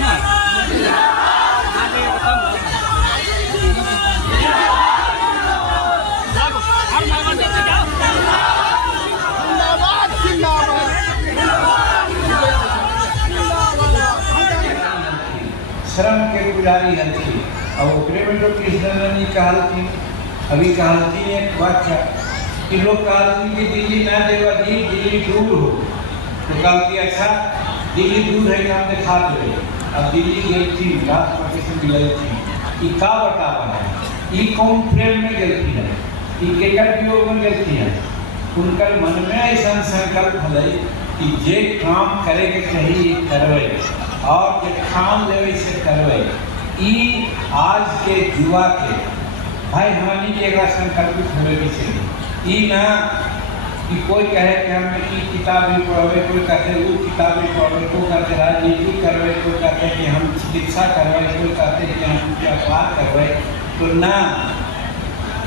श्रम के पुजारी हलती और ओकरे में लोग कृष्ण कहलती। अभी कहलती एक वाक्य कि लोग कहलती कि दिल्ली ना देवा दी, दिल्ली दूर हो। तो कहती अच्छा दिल्ली दूर है कि हम दिखा दे। अब दिल्ली गई थी, राष्ट्रपति से मिली थी, ये का बतावा है, ये कौन प्रेम में गलती है, ये केकर वियोग में गलती है। उनकर मन में ऐसा संकल्प है कि जे काम करे के चाहिए करवे और जे काम लेवे से करवे। ई आज के युवा के भाई हमनी के एक संकल्पित होवे के चाहिए। ई ना कि कोई कहे कि हम ई किताब भी पढ़वे, कोई कहते वो किताब भी पढ़वे, कोई कहते राजनीति करवे, कोई कहते कि हम चिकित्सा करवे, कोई कहते कि हम व्यापार करवे। तो ना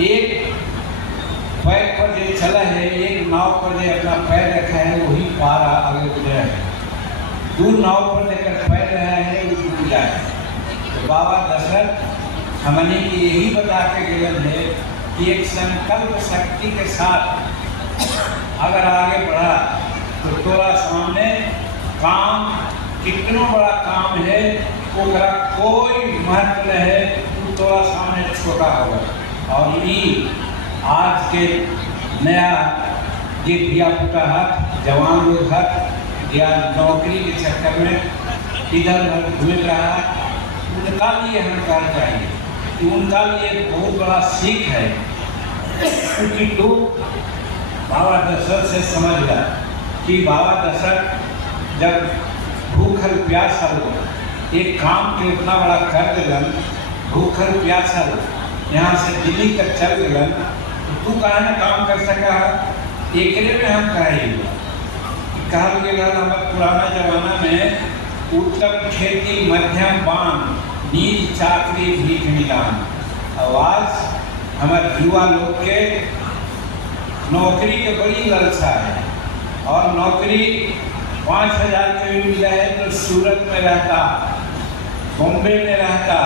एक पैर पर जो चला है, एक नाव पर जो अपना पैर रखा है वही पार आगे गुजरा है। दूर नाव पर लेकर पैर रहा है वो डूब जाए। तो बाबा दशरथ हमने यही बता के गए है कि एक संकल्प शक्ति के साथ अगर आगे बढ़ा तो तोरा सामने काम कितना बड़ा काम है ओकरा कोई महत्व नहीं है, तो तोरा सामने छोटा होगा। और ये आज के नया ये दिया पुता हाथ जवान लोग हाथ या नौकरी के चक्कर में इधर उधर घूम रहा है, उनका लिए हम कहना चाहिए कि उनका लिए बहुत बड़ा सीख है। क्योंकि तू बाबा दशरथ से समझ गया कि बाबा दशरथ जब भूखल प्यासल एक काम के उतना बड़ा कर दिलन, भूखल प्यासल यहाँ से दिल्ली तक चल दिलन, तो तू कहा ना काम कर सका। एक में हम कहेंगे कहल गया हमारे पुराना जमाना में उत्तम खेती मध्यम बान नीच चाकरी भीख निदान। आवाज हमारे युवा लोग के नौकरी के बड़ी लालसा है और नौकरी 5,000 के भी मिला है तो सूरत में रहता, बॉम्बे में रहता,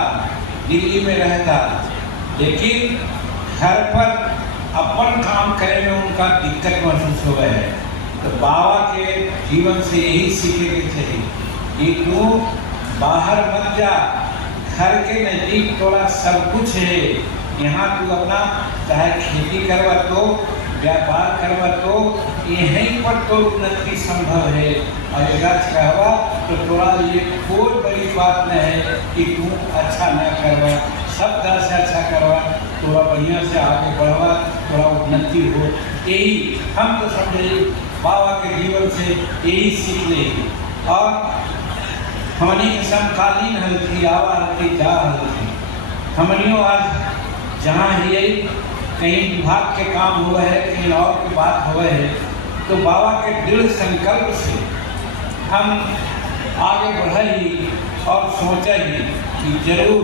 दिल्ली में रहता, लेकिन घर पर अपन काम करे में उनका दिक्कत महसूस हो गया है। तो बाबा के जीवन से यही सीखने के चाहिए कि तू बाहर मत जा, घर के नजदीक थोड़ा सब कुछ है। यहाँ तू अपना चाहे खेती करवा तो व्यापार करवा तो यहीं पर तो उन्नति संभव है। और अगर कहवा तो थोड़ा ये कोई बड़ी बात नहीं है कि तू अच्छा न करवा, सब तरह से अच्छा करवा, थोड़ा बढ़िया से आगे बढ़वा, थोड़ा उन्नति हो। यही हम तो समझे बाबा के जीवन से यही सीख लेंगे। और हमनी के समकालीन हल्की आवा हल्की जा हल्की हमनियों आज जहाँ ही कहीं विभाग के काम हुआ है, कहीं और की बात हुआ है, तो बाबा के दृढ़ संकल्प से हम आगे बढ़े ही और सोचे ही कि जरूर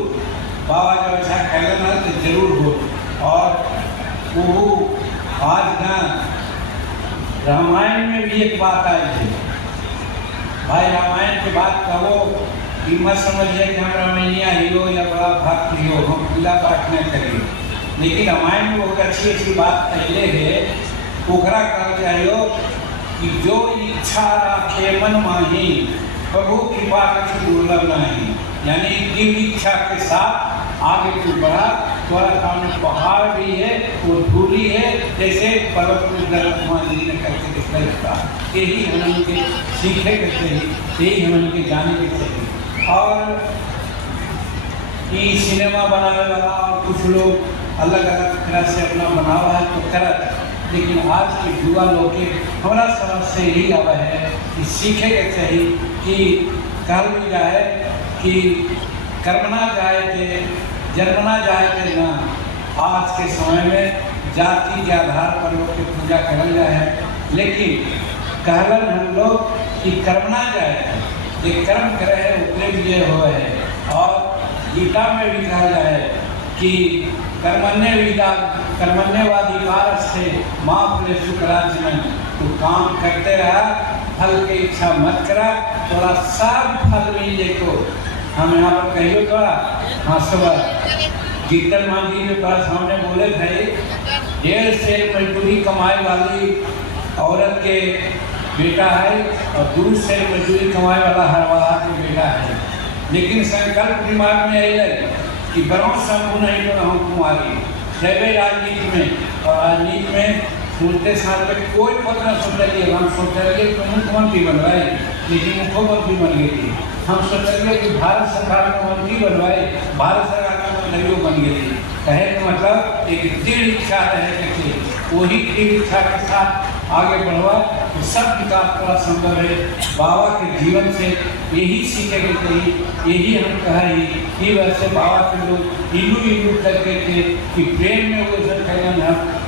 बाबा जब ऐसा कहना है तो जरूर हो। और वो आज ना रामायण में भी एक बात आई थी भाई, रामायण की बात कहो कि मत समझिए कि हम रामायणिया हियो या बड़ा भक्त हियो, हम पूजा पाठ न करिए, लेकिन रामायण में बहुत अच्छी अच्छी बात पहले है। ओकरा कह चाहिए कि जो इच्छा राखे मन माही प्रभु कृपा कछु दुर्लभ नहीं, यानी दिव्य इच्छा के साथ आगे तू बढ़ा। थोड़ा सामने पहाड़ भी है, वो धूली है, जैसे पर्वत में हनुमान जी ने करके दिखा। यही हम के सीखे के चाहिए, यही हम के जाने के चाहिए। और ये सिनेमा बनाने वाला और कुछ लोग अलग अलग तरह से अपना बनावा है तो करत, लेकिन आज के युवा लोग के हमारा समझ से यही आवा है कि सीखे के चाहिए कि कल भी जाए कि कर्मना जाए थे जन्मना जाए थे ना। आज के समय में जाति के आधार पर लोग की पूजा करल जाए है, लेकिन कहलन हम लोग कि कर्मना जाए थे, ये कर्म करे है उतने लिए हुए है। और गीता में भी कहा जाए कि कर्मण्यवाधिकार से माँ फले शुक्राज में, तो काम करते रहा, फल की इच्छा मत करा, थोड़ा सब फल मिले को हम यहाँ पर कहियो तो हाँ सुबह जीतन मांझी के पास हमने बोले थे 1.5 सेर मजदूरी कमाए वाली औरत के बेटा है और 2 सेर मजदूरी कमाए वाला हरवाहा के बेटा है, लेकिन संकल्प दिमाग में है कि ब्रह्म शंभु नहीं तो हम कुमारी सैवे राजनीति में। और राजनीति में सोचते साथ कोई पद न सोचलिए, हम सोचलिए कि मुख्यमंत्री बनवाए, लेकिन मुख्यमंत्री बन गई थी। हम सोचलिए कि भारत सरकार का मंत्री बनवाए, भारत सरकार का मंत्री बन गई थी। कहे का मतलब एक दृढ़ इच्छा रहे कि वही दृढ़ इच्छा के साथ आगे बढ़वा तो सब विकास थोड़ा संभव है। बाबा के जीवन से यही सीखे के चाहिए, यही हम कहें कि वैसे बाबा के लोग इलू करके थे कि प्रेम में वो सब कहन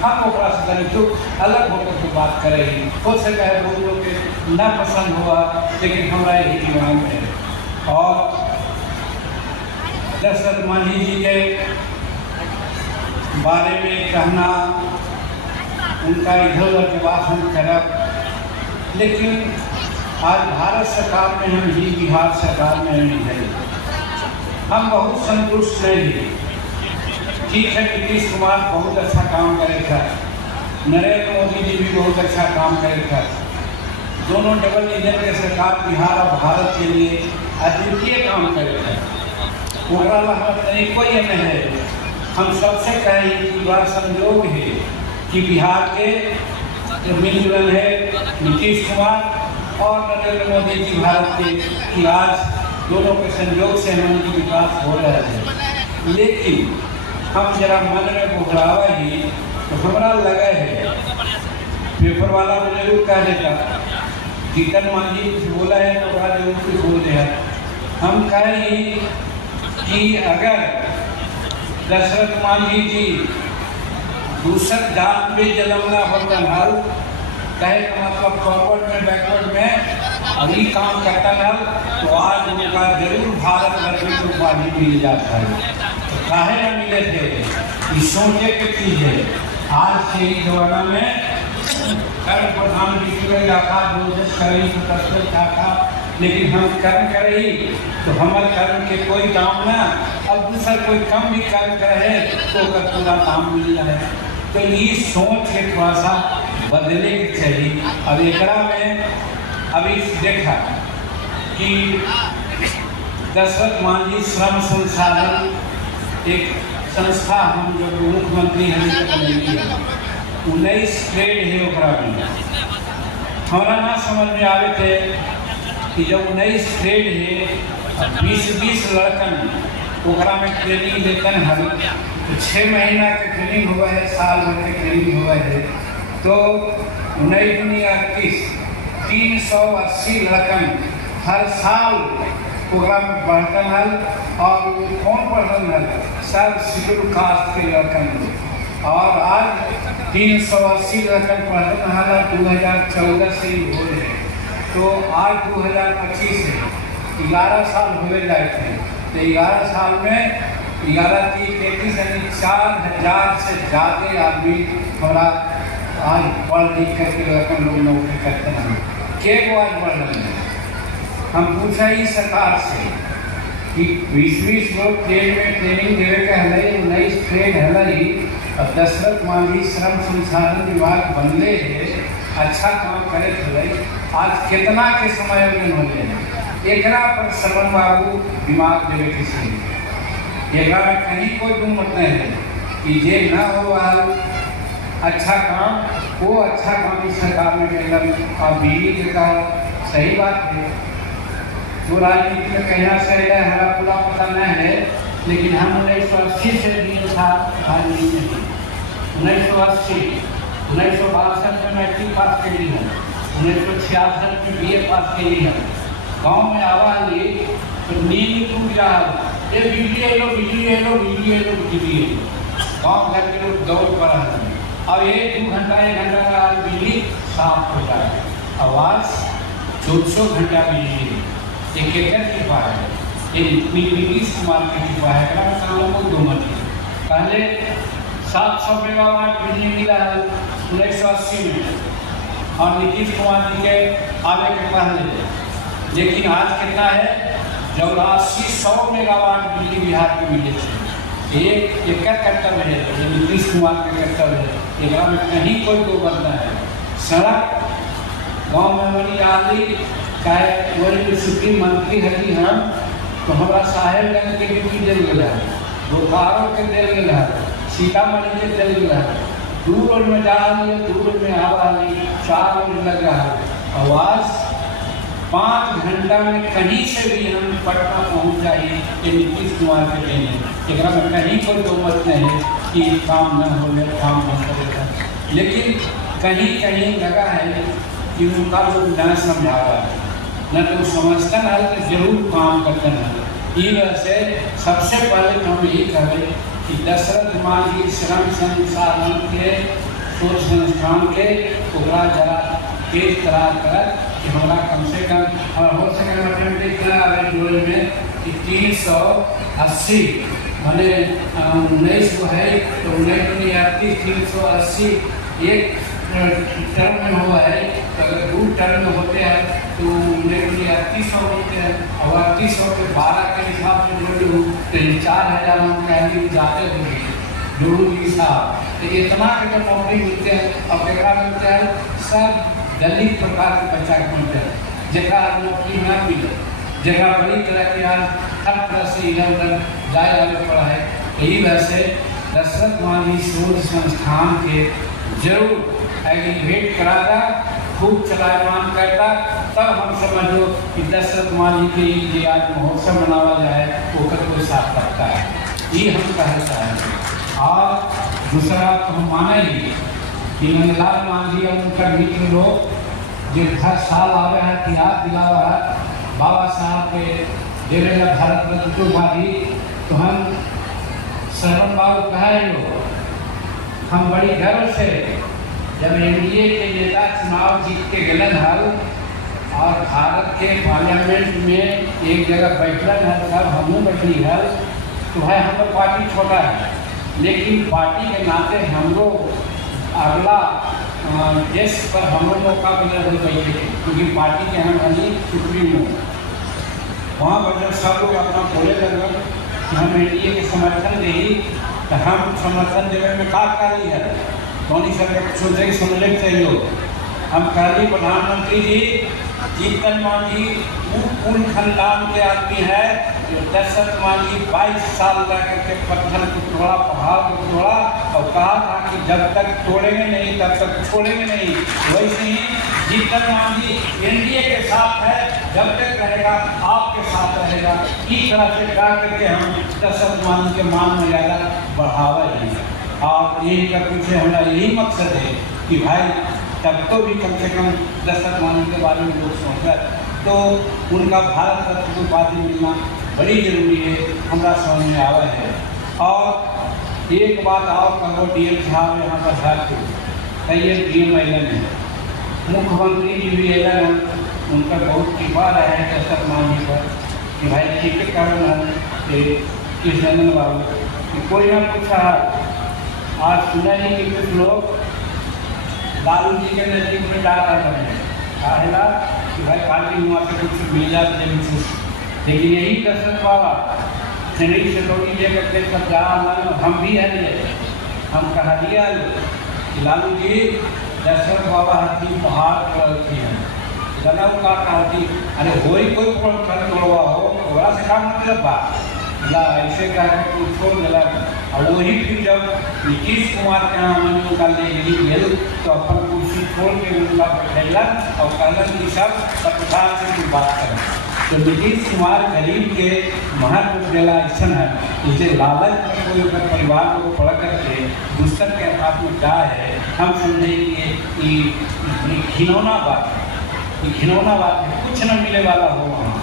हम ओकरा से करें तो अलग होकर के बात करें। हो सके है बहुत लोग के न पसंद हुआ, लेकिन हमारा यही दिमाग में है। और दशरथ मांझी जी के बारे में कहना, उनका इधर उधर के बात हम करब, लेकिन आज भारत सरकार में हम ही बिहार सरकार में नहीं है, हम बहुत संतुष्ट नहीं हैं। ठीक है, नीतीश कुमार बहुत अच्छा काम करे था, नरेंद्र मोदी जी भी बहुत अच्छा काम करे था। दोनों डबल इंजन के सरकार बिहार और भारत के लिए अद्वितीय काम करे थे। ओकरा नहीं कोई में है। हम सबसे कहें कि बड़ा संयोग है कि बिहार के जो मिलजुलन है नीतीश कुमार और नरेंद्र मोदी जी भारत के, कि आज दोनों के संयोग से हमारे विकास हो रहा है। लेकिन हम जरा मन में बुझावा ही तो हमारा लगा है, पेपर वाला मुझे जरूर कह देता, जीतन मांझी कुछ बोला है तो बड़ा जरूर कुछ बोल दिया। हम कहें कि अगर दशरथ मांझी जी दूसर जात में जन्मना होता हल, कहे का मतलब फॉरवर्ड में बैकवर्ड में अभी काम करता हल, तो आज उनका जरूर भारत वर्ष में उपाधि मिल जाता है। तो काहे न मिले थे, ये सोचे की चीज है। आज से ही जमाना में कर्म प्रधान विषय रखा, लेकिन हम कर्म करें तो हमारे कर्म के कोई काम ना, अब दूसरा कोई कम भी कर्म करे तो पूरा काम मिल रहा है। तो ये सोच के थोड़ा सा बदले के चाहिए। अब एकरा में अभी देखा कि दशरथ मांझी श्रम संसाधन एक संस्था हम जो मुख्यमंत्री हैं 19 ट्रेड है ओकरा में। हमारा ना समझ में आवे थे कि जब 19 ट्रेड है 20 लड़कन ओकरा में ट्रेनिंग देते हैं, तो 6 महीना के ट्रेनिंग हुआ है, साल भर के ट्रेनिंग हुआ है, तो 19 380 लड़कन हर साल प्रोग्राम में बढ़ते हैं। और कौन पढ़ल है, सब शेड्यूल कास्ट के लड़कन। और आज 380 लड़कन पढ़ते हैं 2014 से ही हो रहे हैं, तो आज 2025 है, 11 साल हुए जाए थे। तो 11 साल में 11 की 33 यानी 4000 से ज़्यादा आदमी हमारा आज पढ़ लिख करके लड़कन लोग नौकरी करते हैं। के वो आज बढ़ रहे हैं। हम पूछा ही सरकार से कि 20 लोग ट्रेड में ट्रेनिंग देवे के हल 19 ट्रेड हल ही, और दशरथ मांझी श्रम संसाधन विभाग बनले है, अच्छा काम करे थे। आज कितना के समय में होले एकरा पर श्रवण बाबू दिमाग देवे के चाहिए। एकरा में कहीं कोई दुम मत नहीं है कि जे न हो अच्छा काम, वो अच्छा काम इस सरकार में मिलना और बिजली देता सही बात है। जो राजनीति में कहना सही है हरा पूरा पता नहीं है, लेकिन हम 1980 से भी था राजनीति में। 1980 1962 में मैट्रिक पास के लिए है, 1966 में BA पास के लिए है। गाँव में आवाज ली तो नींद टूट रहा, ये बिजली है लो, बिजली है लो, बिजली है लो, बिजली है लो। गाँव घर के लोग दौड़ पड़ा है। अब ये 2 घंटा 1 घंटा का आज बिजली साफ हो जाए, आवाज़ 24 घंटा बिजली है। एक कृपा है, ये नीतीश कुमार की कृपा है। काम को 2 मत पहले 700 मेगावाट बिजली मिला है 1980 में, और नीतीश कुमार जी के आने के पहले। लेकिन आज कितना है जो 80-100 मेगावाट बिजली बिहार के मिले थे। एक कर्तव्य है, ये नीतीश कुमार के कर्तव्य है, एक में कहीं कोई दो बंदा है। सड़क गाँव में बनी आली चाहे वही सुप्रीम मंत्री हती हम तो हमारा साहेबगंज के ड्यूटी दिल गया है, बोकारो के दिल गया है, सीतामढ़ी के दिल गया है, दूर में जा रही है, दूर में आ रही, 4 रोज लग रहा है। आवाज़ 5 घंटा में कहीं से भी हम पटना पहुँच जाइए ये नीतीश कुमार के देने, एक में कहीं कोई दो मत नहीं कि काम न हो काम न करेगा। लेकिन कहीं कहीं लगा है कि उनका लोग न समझा रहा है, न तो समझता है तो जरूर काम करते हैं। ये वजह से सबसे पहले तो हम यही कहें कि दशरथ मांझी श्रम संसाधन के शोध संस्थान के ओकरा जरा तेज करा कर कि हमारा कम से कम हो सके मैथमेटिक्स में कि 380 मैंने 19 को है तो 19 380 एक टर्म में हुआ है, तो अगर 2 टर्म में होते हैं तो 3800 होते हैं और 3800 के 12 के हिसाब से जोड़ू तो 4000 हम कहेंगे जाते होंगे जोड़ू के हिसाब। तो इतना के जब नौकरी मिलते हैं और क्या मिलते हैं सब दलित प्रकार के बच्चा के मिलते हैं, जगह नौकरी न मिले, जगह बड़ी तरह के आज हर तरह से इधर उधर जाए वाले पड़ा है। यही वजह से दशरथ मांझी शोध संस्थान के जरूर एग्रीगेट कराता, खूब चलायमान करता, तब हम समझो कि दशरथ मांझी के लिए आज महोत्सव मनावा जाए वो कोई साथ करता है, ये हम कहता है। और दूसरा तो हम माने ही कि नंदलाल मांझी और उनका मित्र लोग जो हर साल आवे हैं इतिहास दिलावा है बाबा साहब के देवेंद्र भारत रत्न उपाधि, तो हम शरण बाबू कहे हम बड़ी गर्व से जब एनडीए के नेता चुनाव जीत के गलन हल और भारत के पार्लियामेंट में एक जगह बैठलन है तब हमू बैठली है, तो है हम लोग पार्टी छोटा है लेकिन पार्टी के नाते हम लोग अगला देश पर हम लोग मौका मिला हो बैठे क्योंकि पार्टी के हम हली सुप्रीमो वहाँ पर जब सब लोग अपना बोले लगभग हम एनडीए के समर्थन दे तो हम समर्थन देने में का कार्य है मोदी सरकार सोचे समझने चाहिए। हम कहली प्रधानमंत्री जी जीतन मांझी उन खानदान के आदमी है जो दशरथ मांझी 22 साल रह करके पत्थर को तोड़ा, पहाड़ को तोड़ा और कहा था कि जब तक तोड़ेंगे नहीं तब तक छोड़ेंगे नहीं। वैसे ही जीतन मांझी एनडीए के साथ है, जब तक रहेगा आपके साथ रहेगा। इस तरह से कह करके हम दशरथ मांझी के मान मर्यादा बढ़ावा ही और यही का पीछे हमारा यही मकसद है कि भाई तब तो भी कम से कम दशरथ मांझी के बारे में लोग सोच तो उनका भारत रत्न उपाधि मिलना बड़ी जरूरी है, हमारा समझ में आवा है। और एक बात और कहो डीएम साहब यहाँ पर है ये डीएम एलन है, मुख्यमंत्री जी भी एलन है, उनका बहुत कृपा रहा है दशरथ मांझी पर कि भाई ठीक कारण कृष्ण बाबू कोई ना पूछा। आज सुना ही कि कुछ लोग लालू जी के नजदीक में जा रहे हैं कहेला कि भाई पार्टी हुआ से कुछ मिल जाते हैं, लेकिन यही दशरथ बाबा शरीर से लोग लेकर के सब जा हम भी है हम कहा दिया कि लालू जी दशरथ बाबा हथी पहाड़ की है गला का कहती अरे हो ही कोई तोड़वा हो थोड़ा से काम मतलब बात ऐसे कह के छोड़ दिला। और वही फिर जब नीतीश कुमार के यहाँ मनु का ले तो अपन कुर्सी छोड़ के उनका बैठेलन और कहलन कि सब पत्रकार से कुछ बात करें। तो नीतीश कुमार गरीब के महत्व दिला ऐसा है इसे लालच में कोई अगर परिवार को पढ़ करके दूसर के हाथ में जाए है हम समझेंगे कि घिनौना बात है, कुछ न मिले वाला हो वहाँ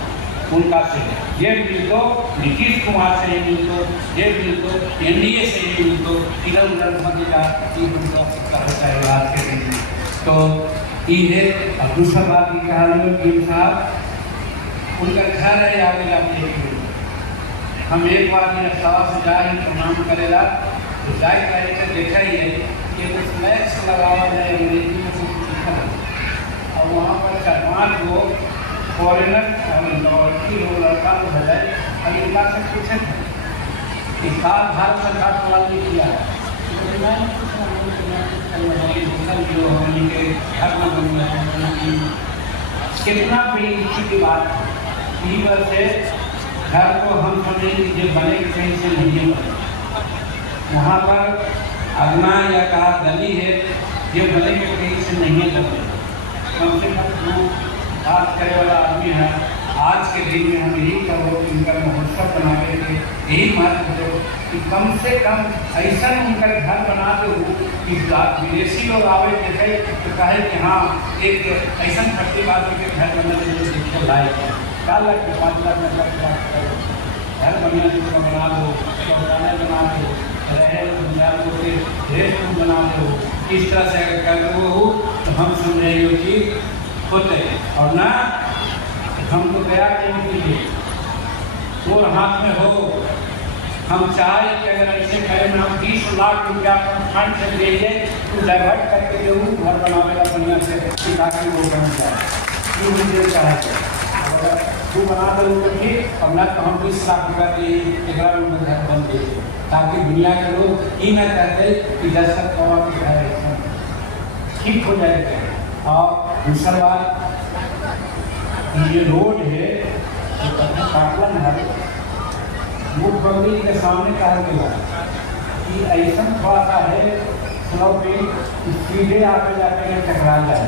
उनका से ये मिल तो नीतीश कुमार से ये मिल तो ये मिल तो एनडीए से ये मिल तो इधर उधर भगेगा ये मिल तो तो ये और दूसरा बात ये कहा डीएम साहब उनका घर है आगे जाके हम एक बार मेरे साहब से जाए प्रणाम करेगा तो जाए करके देखा ही है कि कुछ फ्लैक्स लगा हुआ है अंग्रेजी में कुछ लिखा है और वहाँ पर 4-5 लोग फॉरेनर की लड़का तो बजाय अभी इलाज से पीछे थे कि भारत सरकार सवाल भी किया है कितना बड़ी इच्छी की बात की वजह से घर को हम समझेंगे जो बने कहीं से नहीं बने। यहाँ पर अगना या कहा गली है ये बने के कहीं से नहीं बने। कम से कम जो बात करे वाला आदमी है आज के दिन में हम यही कहो इनका महोत्सव बना के यही महत्व दो कि कम से कम ऐसा उनका घर बना दो कि विदेशी लोग आवे देखे तो कहे कि हाँ एक ऐसा खट्टी बात के घर बना देखने लायक है। 4 लाख के 5 लाख में घर बनना जिसको बना दो, शौचालय बना दो, रहे रेस्ट रूम बना दो, इस तरह से अगर कर दो हो तो हम समझेंगे कि होते और ना हमको गया के लिए और हाथ में हो। हम चाहे कि अगर ऐसे करें में हम 20 लाख रुपया फंड से देंगे तो डाइवर्ट करके जो घर बनावेगा बढ़िया से ताकि वो बन जाए। ये मुझे चाहते अगर तू बना दो तो ठीक और न तो हम 20 लाख रुपया के घर बन देंगे ताकि दुनिया के लोग ये न कहते कि 10 लाख कमा के घर ठीक हो जाएगा। और दूसरा बात ये रोड है जो काटलन है मुख्यमंत्री के सामने कहा गया कि ऐसा थोड़ा सा है थोड़ा पे सीधे आगे जाके टकरा जाए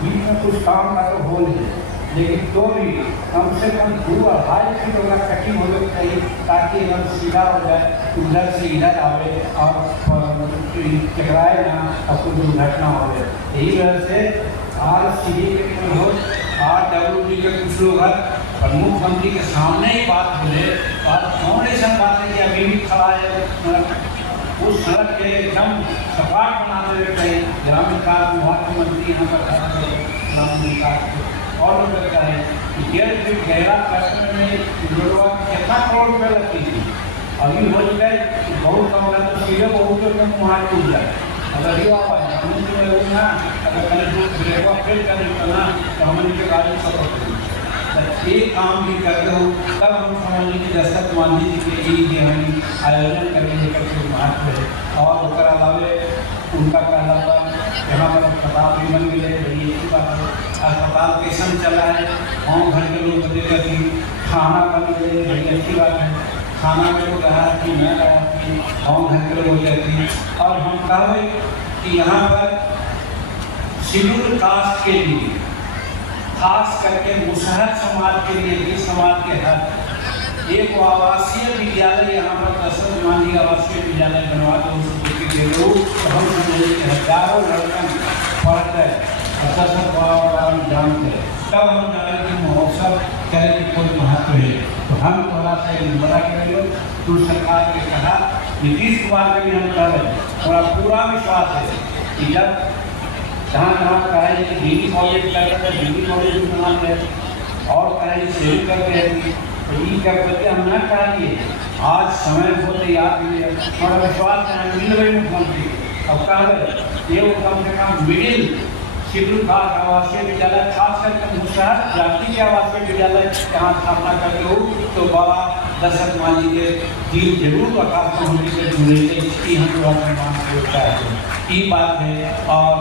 बीच में कुछ काम का तो हो नहीं लेकिन तो भी कम से कम 2-2.5 फीट होगा कटिंग हो चाहिए ताकि एकदम सीधा हो जाए उधर से इधर आवे और टकराए ना और कुछ दुर्घटना हो जाए। यही वजह से RCD के लोग RWD के कुछ लोग हैं और मुख्यमंत्री के सामने ही बात बोले और फाउंडेशन बात है कि अभी भी खड़ा है उस सड़क के एकदम सपाट बनाते हुए कहीं ग्रामीण विकास विभाग के मंत्री यहाँ पर ग्रामीण विकास और लगता है कि 1.5 फीट गहरा करने में कितना करोड़ रुपये लगती थी अभी हो गए बहुत कम है तो सीधे बहुत कम वहाँ टूट जाए। अगर ये आवाज ना अगर मैंने जो ब्रेकअप फेल कर ना तो हम इनके गाड़ी सपोर्ट करेंगे एक काम भी करते हो तब हम समझेंगे कि दस्तक मान लीजिए कि हम आयोजन करेंगे करके महत्व है। और उसके अलावे उनका कहना था यहाँ पर अस्पताल भी बन गए बड़ी अच्छी बात है। अस्पताल कैसा चला है गाँव घर के लोग बदले कि खाना बन गए बड़ी अच्छी बात है। खाना में लोग रहा कि मैं रहा कि गाँव घर के लोग जाती और हम कहें कि यहाँ पर शेड्यूल कास्ट के लिए खास करके मुसहर समाज के लिए भी समाज के हर एक आवासीय विद्यालय यहाँ पर 10 मानी आवासीय विद्यालय बनवा दो के लोग हम हजारों लड़कन पढ़ गए जानते तब हम जाने की महोत्सव करे कि कोई महत्व है तो हम थोड़ा सा बड़ा करेंगे। तो सरकार ने कहा नीतीश कुमार के भी हम कह रहे हैं थोड़ा पूरा विश्वास है कि जब जहाँ जहाँ कहे कि डिग्री कॉलेज करते हैं डिग्री कॉलेज बना है और कहे सेल करते हैं तो ये क्या करते हम न कहेंगे आज समय होते याद मिले थोड़ा विश्वास मिल गई मुख्यमंत्री अब कह रहे ये वो कम से कम मिडिल शेड्यूल कास्ट आवासीय विद्यालय खास करके मुसहर जाति के आवासीय विद्यालय यहाँ स्थापना करते हो तो बाबा दशरथ मांझी के दिल जरूर आकाश होने से जुड़ेंगे इसकी हम निर्माण होता है ये बात है। और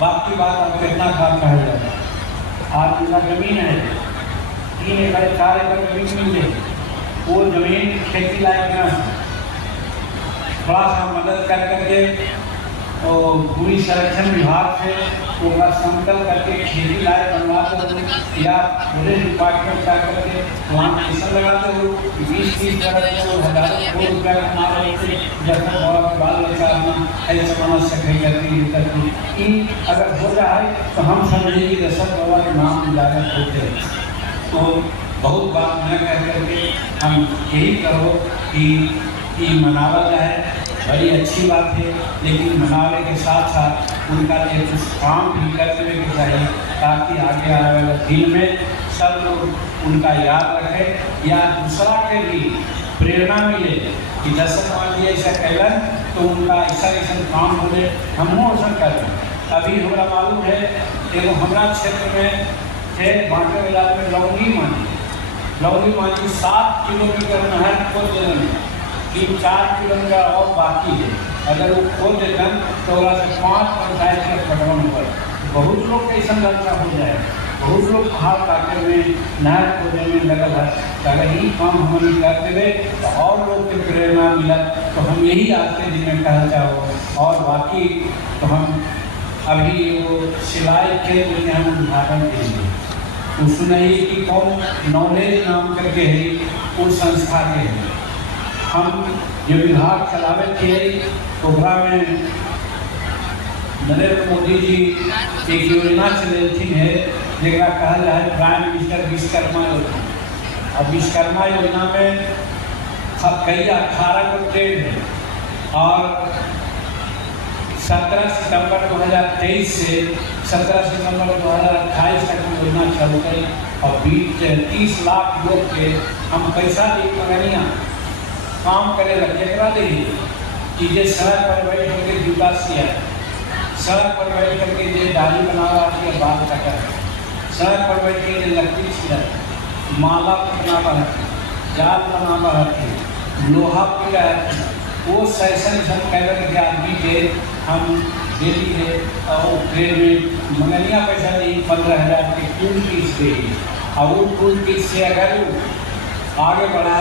बाकी बात अब कितना काम कहा जाए आज उनका जमीन है 3 एकड़ 4 एकड़ जमीन मिले वो जमीन खेती लायक न थोड़ा सा मदद कर करके और पूरी संरक्षण विभाग से उसका समतल करके खेती लायक बनवा दो या पूरे डिपार्टमेंट जा करके वहाँ पैसा लगाते हो 20-30 हज़ारों करोड़ रुपया कमा रहे थे जब बाल बच्चा ऐसा समझ सके कि अगर हो जाए तो हम समझेंगे कि दशरथ बाबा के नाम उजागर होते हैं। तो बहुत बात न कह करके हम यही कहो कि मनावा जाए बड़ी अच्छी बात है लेकिन मनावे के साथ साथ उनका लिए कुछ काम भी करते हुए चाहिए ताकि आगे आने वाले दिन में सब लोग उनका याद रखें या दूसरा के लिए प्रेरणा मिले कि दशरथ मांझी ऐसा कैलन तो उनका ऐसा ऐसा काम होने हम ऐसा करें। अभी हमारा मालूम है एगो हमारा क्षेत्र में थे बांटे वाला में लौंगी मानी 7 किलोमीटर नहर खोद देने 3-4 किलोमीटर और बाकी है। अगर वो खोद देते तो वहाँ से 5 पंचायत के पटवन पर बहुत लोग कैसा लड़का हो जाए, बहुत लोग पहाड़ काटे में नहर खोदने में लगल है। अगर यही काम हम कर देवे तो और लोग के प्रेरणा मिला। तो हम यही आज के दिन में कहना चाहो। और बाकी तो हम अभी वो सिलाई के लिए हम उद्घाटन देंगे, सुनाइए कि कौन नॉलेज नाम करके है उस संस्था के है। हम जो विभाग चलावे थे ओकरा में नरेंद्र मोदी जी एक योजना चलेती है जरा कहल है प्राइम मिनिस्टर विश्वकर्मा योजना। और विश्वकर्मा योजना में कई 18 को ट्रेड है और 17 सितंबर 2023 से 17 सितंबर 2028 तक योजना चल गई। और 30 लाख लोग के हम पैसा दी पगनिया काम करे रखेगा दे चीज़ें सड़क पर बैठ करके जूता सिया, सड़क पर बैठ करके जो डाली बनावा है बाल कटा, सड़क पर बैठ के लकड़ी छिड़ा, माला बनावा है, जाल बनावा है, लोहा पीड़ा है, वो सेशन कैलर के आदमी के हम डेली है और ट्रेन में मंगनिया पैसा दी 15,000 की कुल फीस दे। और वो कुल फीस से अगर आगे बढ़ा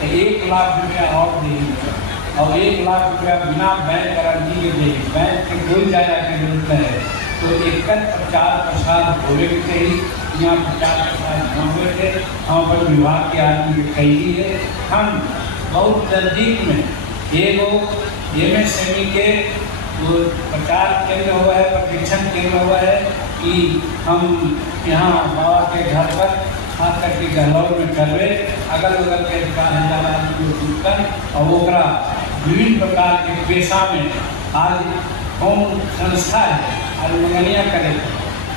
तो 1 लाख रुपया और देंगे। और 1 लाख रुपया बिना बैंक गारंटी के देंगे, बैंक के कोई जाया की जरूरत है। तो एक प्रचार होने के ही यहाँ प्रचार हुए थे। हम अपन विभाग के आदमी के कही है। हम बहुत नज़दीक में MSME के वो प्रचार केंद्र हुआ है, प्रशिक्षण केंद्र हुआ है कि हम यहाँ बाबा के घर पर खास करके गहलौर में करवे अगल बगल के दुकान और ओकरा विभिन्न प्रकार के पेशा में आज कौन संस्था है आज मंगनिया करे।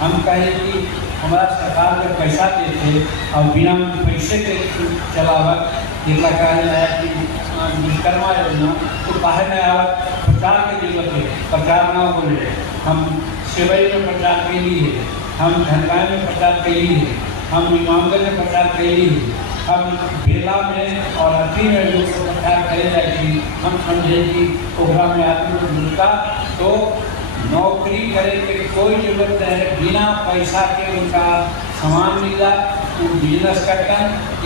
हम कहे कि हमारा सरकार में पैसा देते और बिना पैसे के चलावत जितना कहा जाए कि विश्वकर्मा योजना तो बाहर में प्रचार की जरूरत है। प्रचार ना बोले हम सेवई में प्रचार के लिए, हम धनगाय में प्रचार के लिए, हम इमामगंज में प्रचार के लिए, हम बेला में और अति में लोग प्रचार करे जाए। हम समझे कि ओकरा में आदमी को मिलता तो नौकरी करे के कोई जरूरत नहीं, बिना पैसा के उनका सामान मिला वो बिजनेस करता।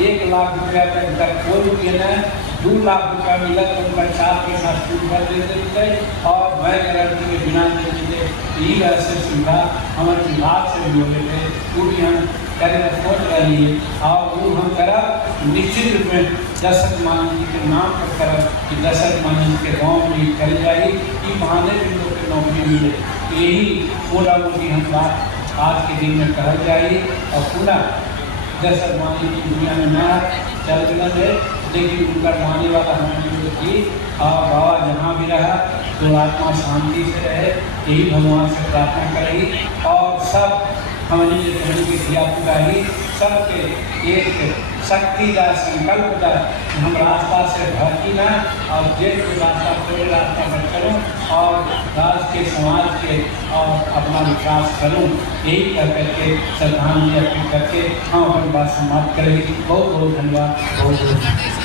1 लाख रुपया तक कोई रुपये नहीं, 2 लाख रुपया मिला तो उनका 4 पैसा स्कूल पर दे देते और बैंक गारंटी के बिना दे देते। यही ऐसे सुविधा हमारे विभाग से भी होते थे, वो भी हम करना सोच रही है। और वो हम करब निश्चित रूप में दशरथ मानी जी के नाम पर करब कि दशरथ मानी जी के गाँव में कर जाए कि बहाने भी लोग को नौकरी मिले। यही मोटा मोटी हम बात आज के दिन में कहल जाए। और पूरा दशरथ मानी की दुनिया में नया चल गलत है, लेकिन उनका मानने वाला हमारे थी। और बाबा जहाँ भी रहा तो आत्मा शांति से रहे, यही भगवान से प्रार्थना करेगी। और सब हमारी की धिया पुता ही सबके एक शक्ति का संकल्प का हम रास्ता से भटकी ना और देश के रास्ता पूरे रास्ता पर चलूँ और राष्ट्र के समाज के और अपना विकास करूँ। यही कह करके श्रद्धांजलि अर्पित करके हम अपनी बात समाप्त करेंगे। बहुत बहुत धन्यवाद। बहुत बहुत